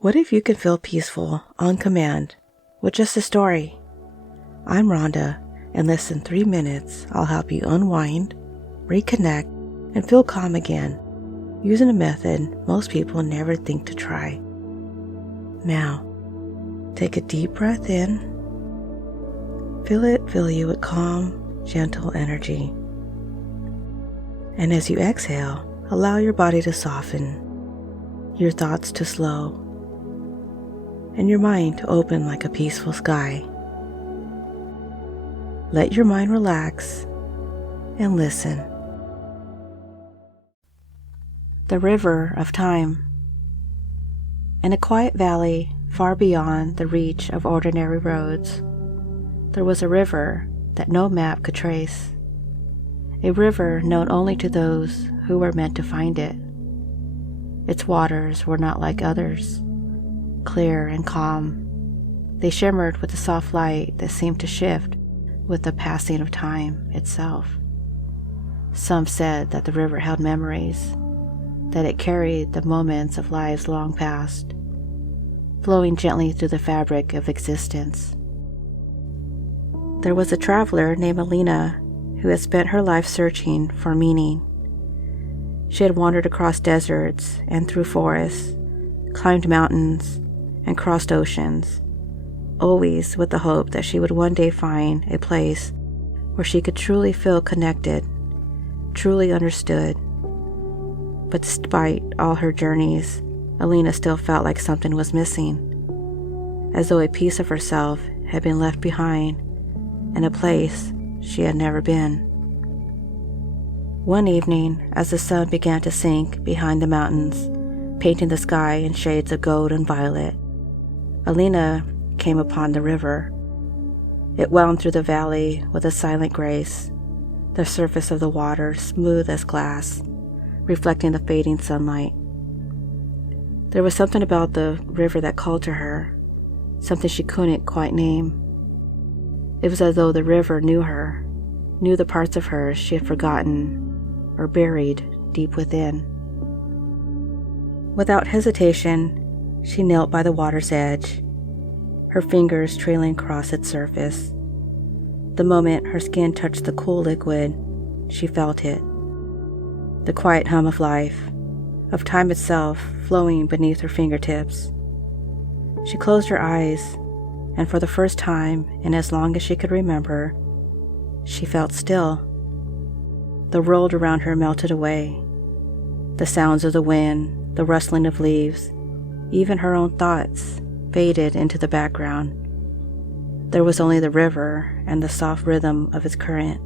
What if you can feel peaceful on command with just a story? I'm Rhonda, and less than 3 minutes, I'll help you unwind, reconnect, and feel calm again, using a method most people never think to try. Now, take a deep breath in. Feel it fill you with calm, gentle energy. And as you exhale, allow your body to soften, your thoughts to slow, and your mind to open like a peaceful sky. Let your mind relax and listen. The River of Time. In a quiet valley far beyond the reach of ordinary roads, there was a river that no map could trace. A river known only to those who were meant to find it. Its waters were not like others, clear and calm. They shimmered with a soft light that seemed to shift with the passing of time itself. Some said that the river held memories, that it carried the moments of lives long past, flowing gently through the fabric of existence. There was a traveler named Aeliana who had spent her life searching for meaning. She had wandered across deserts and through forests, climbed mountains, and crossed oceans, always with the hope that she would one day find a place where she could truly feel connected, truly understood. But despite all her journeys, Aeliana still felt like something was missing, as though a piece of herself had been left behind in a place she had never been. One evening, as the sun began to sink behind the mountains, painting the sky in shades of gold and violet, Aeliana came upon the river. It wound through the valley with a silent grace, the surface of the water smooth as glass, reflecting the fading sunlight. There was something about the river that called to her, something she couldn't quite name. It was as though the river knew her, knew the parts of her she had forgotten or buried deep within. Without hesitation, she knelt by the water's edge, her fingers trailing across its surface. The moment her skin touched the cool liquid, she felt it. The quiet hum of life, of time itself flowing beneath her fingertips. She closed her eyes, and for the first time in as long as she could remember, she felt still. The world around her melted away. The sounds of the wind, the rustling of leaves, even her own thoughts faded into the background. There was only the river and the soft rhythm of its current,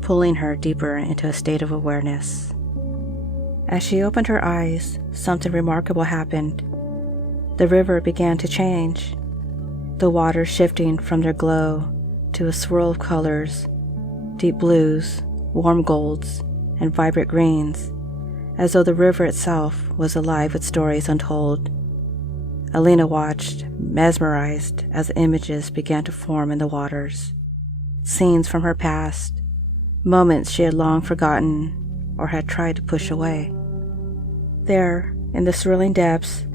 pulling her deeper into a state of awareness. As she opened her eyes, something remarkable happened. The river began to change, the water shifting from their glow to a swirl of colors, deep blues, warm golds, and vibrant greens, as though the river itself was alive with stories untold. Aeliana watched, mesmerized, as images began to form in the waters. Scenes from her past, moments she had long forgotten or had tried to push away. There, in the swirling depths,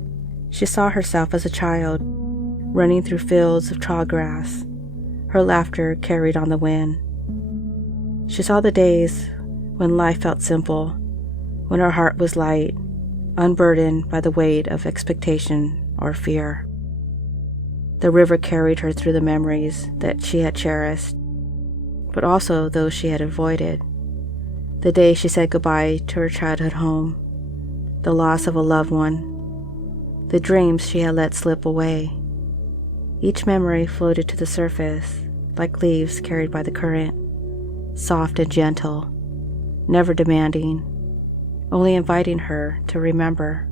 she saw herself as a child, running through fields of tall grass, her laughter carried on the wind. She saw the days when life felt simple, when her heart was light, unburdened by the weight of expectation or fear. The river carried her through the memories that she had cherished, but also those she had avoided. The day she said goodbye to her childhood home, the loss of a loved one, the dreams she had let slip away. Each memory floated to the surface like leaves carried by the current, soft and gentle, never demanding, only inviting her to remember.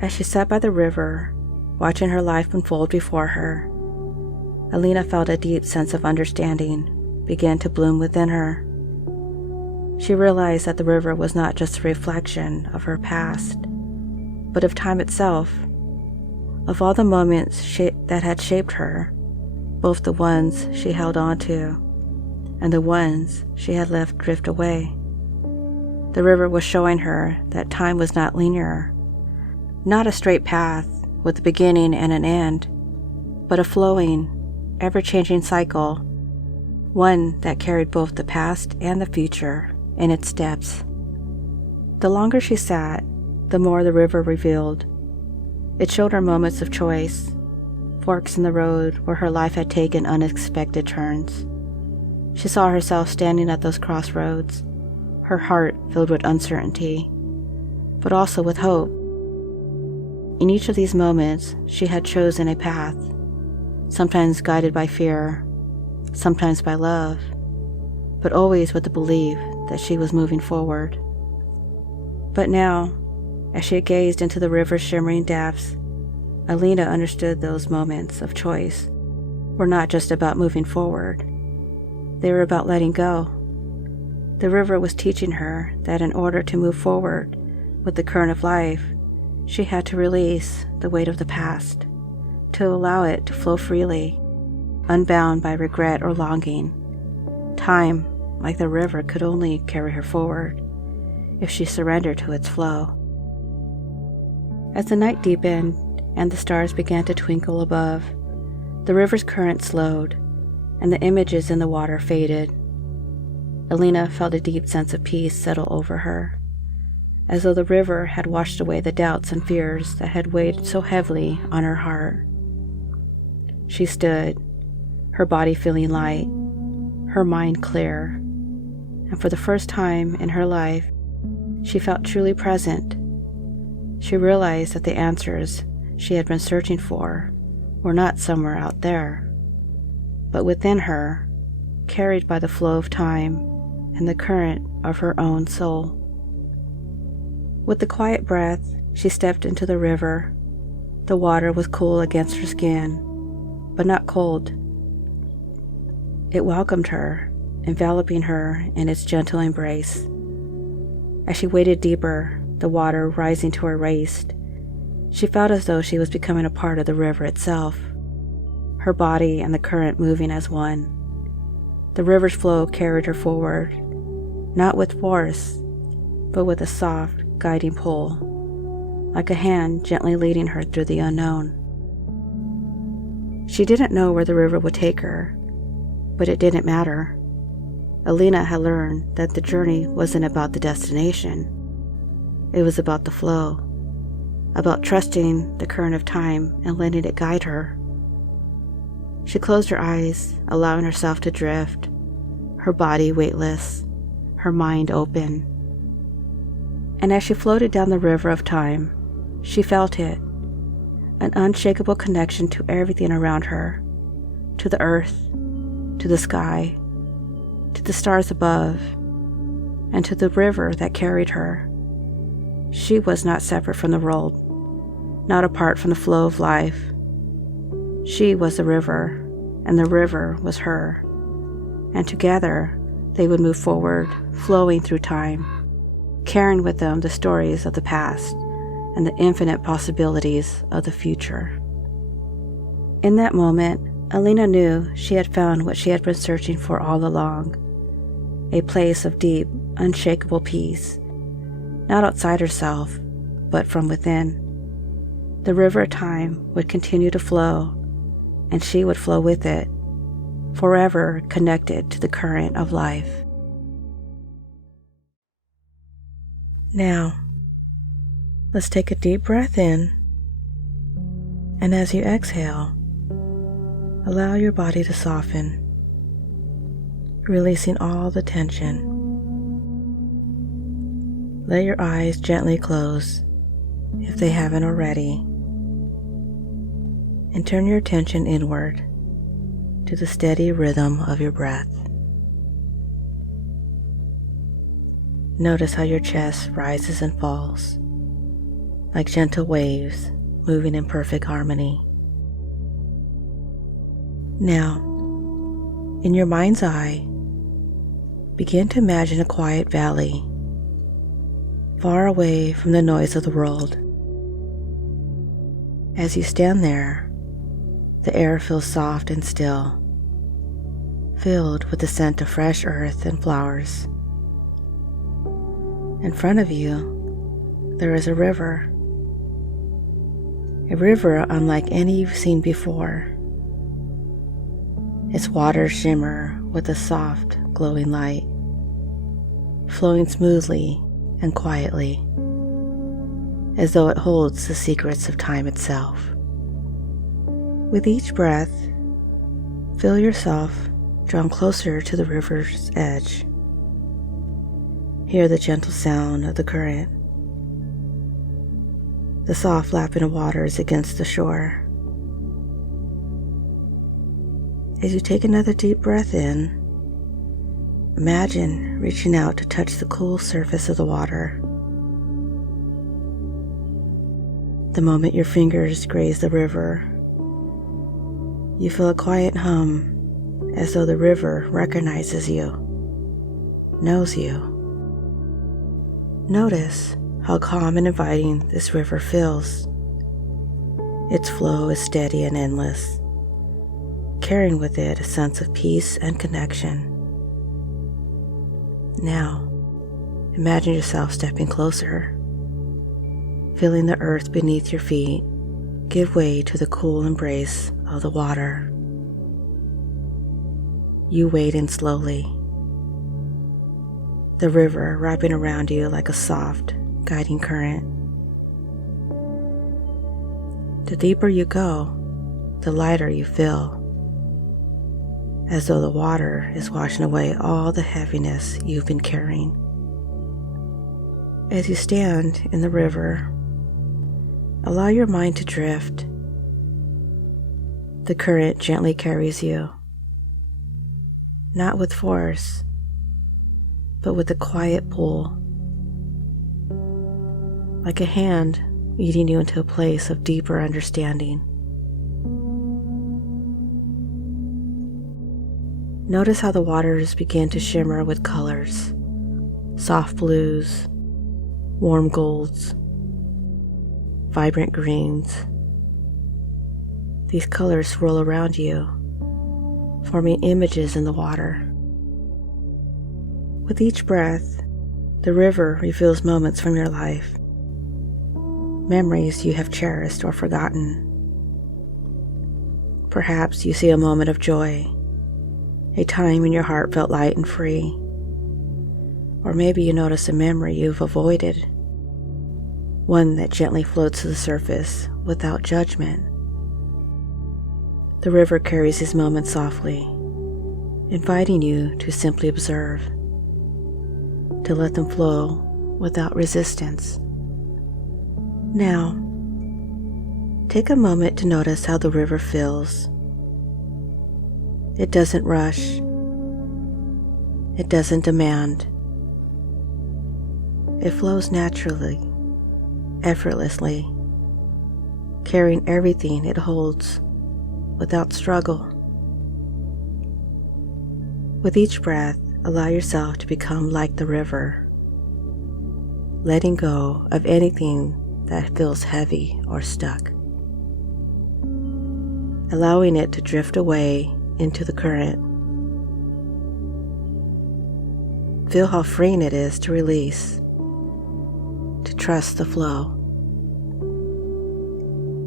As she sat by the river, watching her life unfold before her, Aeliana felt a deep sense of understanding begin to bloom within her. She realized that the river was not just a reflection of her past, but of time itself, of all the moments that had shaped her, both the ones she held on to and the ones she had left drift away. The river was showing her that time was not linear, Not a straight path with a beginning and an end, but a flowing, ever-changing cycle, one that carried both the past and the future in its depths. The longer she sat, the more the river revealed. It showed her moments of choice, forks in the road where her life had taken unexpected turns. She saw herself standing at those crossroads, her heart filled with uncertainty, but also with hope. In each of these moments, she had chosen a path, sometimes guided by fear, sometimes by love, but always with the belief that she was moving forward. But now, as she gazed into the river's shimmering depths, Aeliana understood those moments of choice were not just about moving forward. They were about letting go. The river was teaching her that in order to move forward with the current of life, she had to release the weight of the past, to allow it to flow freely, unbound by regret or longing. Time, like the river, could only carry her forward if she surrendered to its flow. As the night deepened and the stars began to twinkle above, the river's current slowed, and the images in the water faded. Aeliana felt a deep sense of peace settle over her, as though the river had washed away the doubts and fears that had weighed so heavily on her heart. She stood, her body feeling light, her mind clear, and for the first time in her life, she felt truly present. She realized that the answers she had been searching for were not somewhere out there, but within her, carried by the flow of time and the current of her own soul. With a quiet breath, she stepped into the river. The water was cool against her skin, but not cold. It welcomed her, enveloping her in its gentle embrace. As she waded deeper, the water rising to her waist, she felt as though she was becoming a part of the river itself, her body and the current moving as one. The river's flow carried her forward, not with force, but with a soft, guiding pull, like a hand gently leading her through the unknown. She didn't know where the river would take her, but it didn't matter. Aeliana had learned that the journey wasn't about the destination. It was about the flow, about trusting the current of time and letting it guide her. She closed her eyes, allowing herself to drift, her body weightless, her mind open. And as she floated down the river of time, she felt it, an unshakable connection to everything around her, to the earth, to the sky, to the stars above, and to the river that carried her. She was not separate from the world, not apart from the flow of life. She was the river, and the river was her, and together they would move forward, flowing through time, carrying with them the stories of the past and the infinite possibilities of the future. In that moment, Aeliana knew she had found what she had been searching for all along, a place of deep, unshakable peace, not outside herself, but from within. The river of time would continue to flow, and she would flow with it, forever connected to the current of life. Now, let's take a deep breath in, and as you exhale, allow your body to soften, releasing all the tension. Let your eyes gently close if they haven't already, and turn your attention inward to the steady rhythm of your breath. Notice how your chest rises and falls, like gentle waves moving in perfect harmony. Now, in your mind's eye, begin to imagine a quiet valley, far away from the noise of the world. As you stand there, the air feels soft and still, filled with the scent of fresh earth and flowers. In front of you, there is a river, A river unlike any you've seen before. Its waters shimmer with a soft, glowing light, flowing smoothly and quietly, as though it holds the secrets of time itself. With each breath, feel yourself drawn closer to the river's edge. Hear the gentle sound of the current, the soft lapping of waters against the shore. As you take another deep breath in, imagine reaching out to touch the cool surface of the water. The moment your fingers graze the river, you feel a quiet hum, as though the river recognizes you, knows you. Notice how calm and inviting this river feels. Its flow is steady and endless, carrying with it a sense of peace and connection. Now, imagine yourself stepping closer, feeling the earth beneath your feet give way to the cool embrace of the water. You wade in slowly, the river wrapping around you like a soft, guiding current. The deeper you go, the lighter you feel, as though the water is washing away all the heaviness you've been carrying. As you stand in the river, allow your mind to drift. The current gently carries you, not with force, but with a quiet pull, like a hand leading you into a place of deeper understanding. Notice how the waters begin to shimmer with colors, soft blues, warm golds, vibrant greens. These colors swirl around you, forming images in the water. With each breath, the river reveals moments from your life, memories you have cherished or forgotten. Perhaps you see a moment of joy, a time when your heart felt light and free. Or maybe you notice a memory you've avoided, one that gently floats to the surface without judgment. The river carries these moments softly, inviting you to simply observe, to let them flow without resistance. Now, take a moment to notice how the river feels. It doesn't rush. It doesn't demand. It flows naturally, effortlessly, carrying everything it holds without struggle. With each breath, allow yourself to become like the river, letting go of anything that feels heavy or stuck, allowing it to drift away into the current. Feel how freeing it is to release, to trust the flow.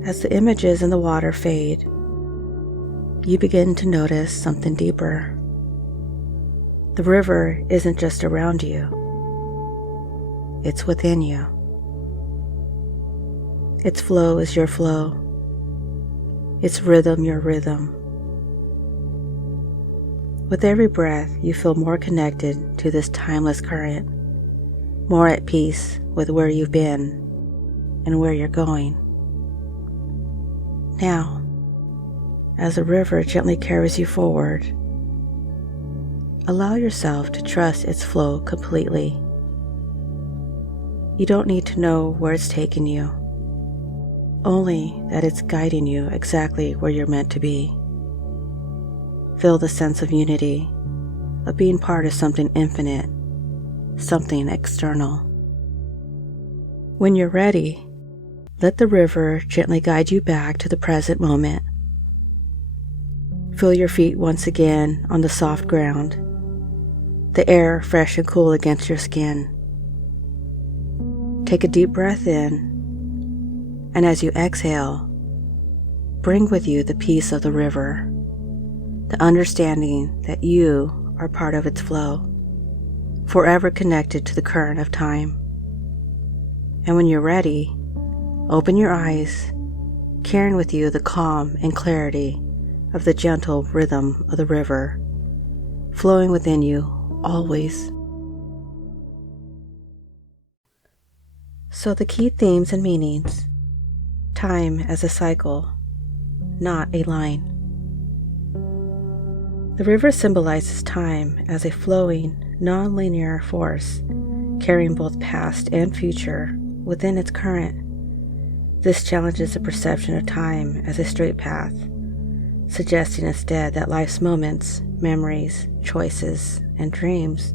As the images in the water fade, you begin to notice something deeper. The river isn't just around you, it's within you. Its flow is your flow, its rhythm your rhythm. With every breath, you feel more connected to this timeless current, more at peace with where you've been and where you're going. Now, as the river gently carries you forward, allow yourself to trust its flow completely. You don't need to know where it's taking you, only that it's guiding you exactly where you're meant to be. Feel the sense of unity, of being part of something infinite, something external. When you're ready, let the river gently guide you back to the present moment. Feel your feet once again on the soft ground, the air fresh and cool against your skin. Take a deep breath in, and as you exhale, bring with you the peace of the river, the understanding that you are part of its flow, forever connected to the current of time. And when you're ready, open your eyes, carrying with you the calm and clarity of the gentle rhythm of the river, flowing within you always. So the key themes and meanings: time as a cycle, not a line. The river symbolizes time as a flowing, non-linear force, carrying both past and future within its current. This challenges the perception of time as a straight path, suggesting instead that life's moments, memories, choices, and dreams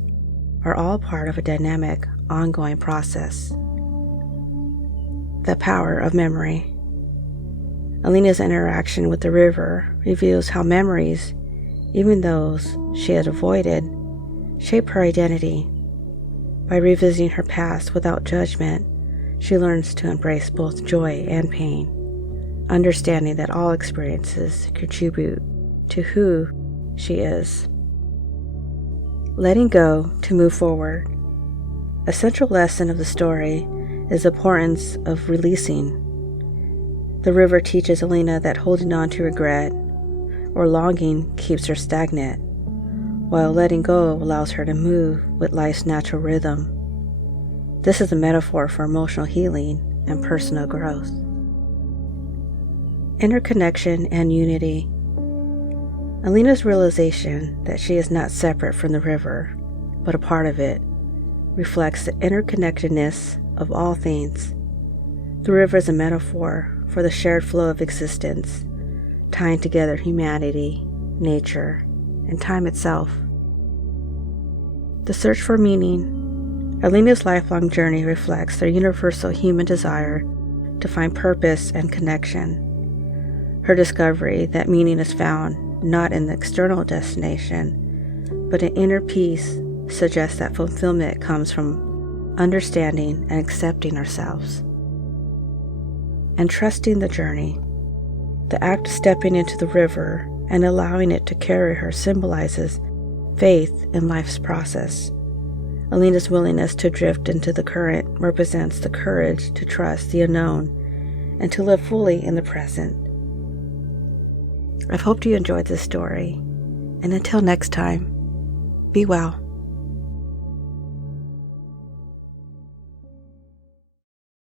are all part of a dynamic, ongoing process. The power of memory. Aeliana's interaction with the river reveals how memories, even those she had avoided, shape her identity. By revisiting her past without judgment, she learns to embrace both joy and pain, understanding that all experiences contribute to who she is. Letting go to move forward. A central lesson of the story is the importance of releasing. The river teaches Aeliana that holding on to regret or longing keeps her stagnant, while letting go allows her to move with life's natural rhythm. This is a metaphor for emotional healing and personal growth. Interconnection and unity. Aeliana's realization that she is not separate from the river, but a part of it, reflects the interconnectedness of all things. The river is a metaphor for the shared flow of existence, tying together humanity, nature, and time itself. The search for meaning. Aeliana's lifelong journey reflects their universal human desire to find purpose and connection. Her discovery that meaning is found not in the external destination, but in inner peace, suggests that fulfillment comes from understanding and accepting ourselves. And trusting the journey. The act of stepping into the river and allowing it to carry her symbolizes faith in life's process. Aeliana's willingness to drift into the current represents the courage to trust the unknown and to live fully in the present. I've hoped you enjoyed this story, and until next time, be well.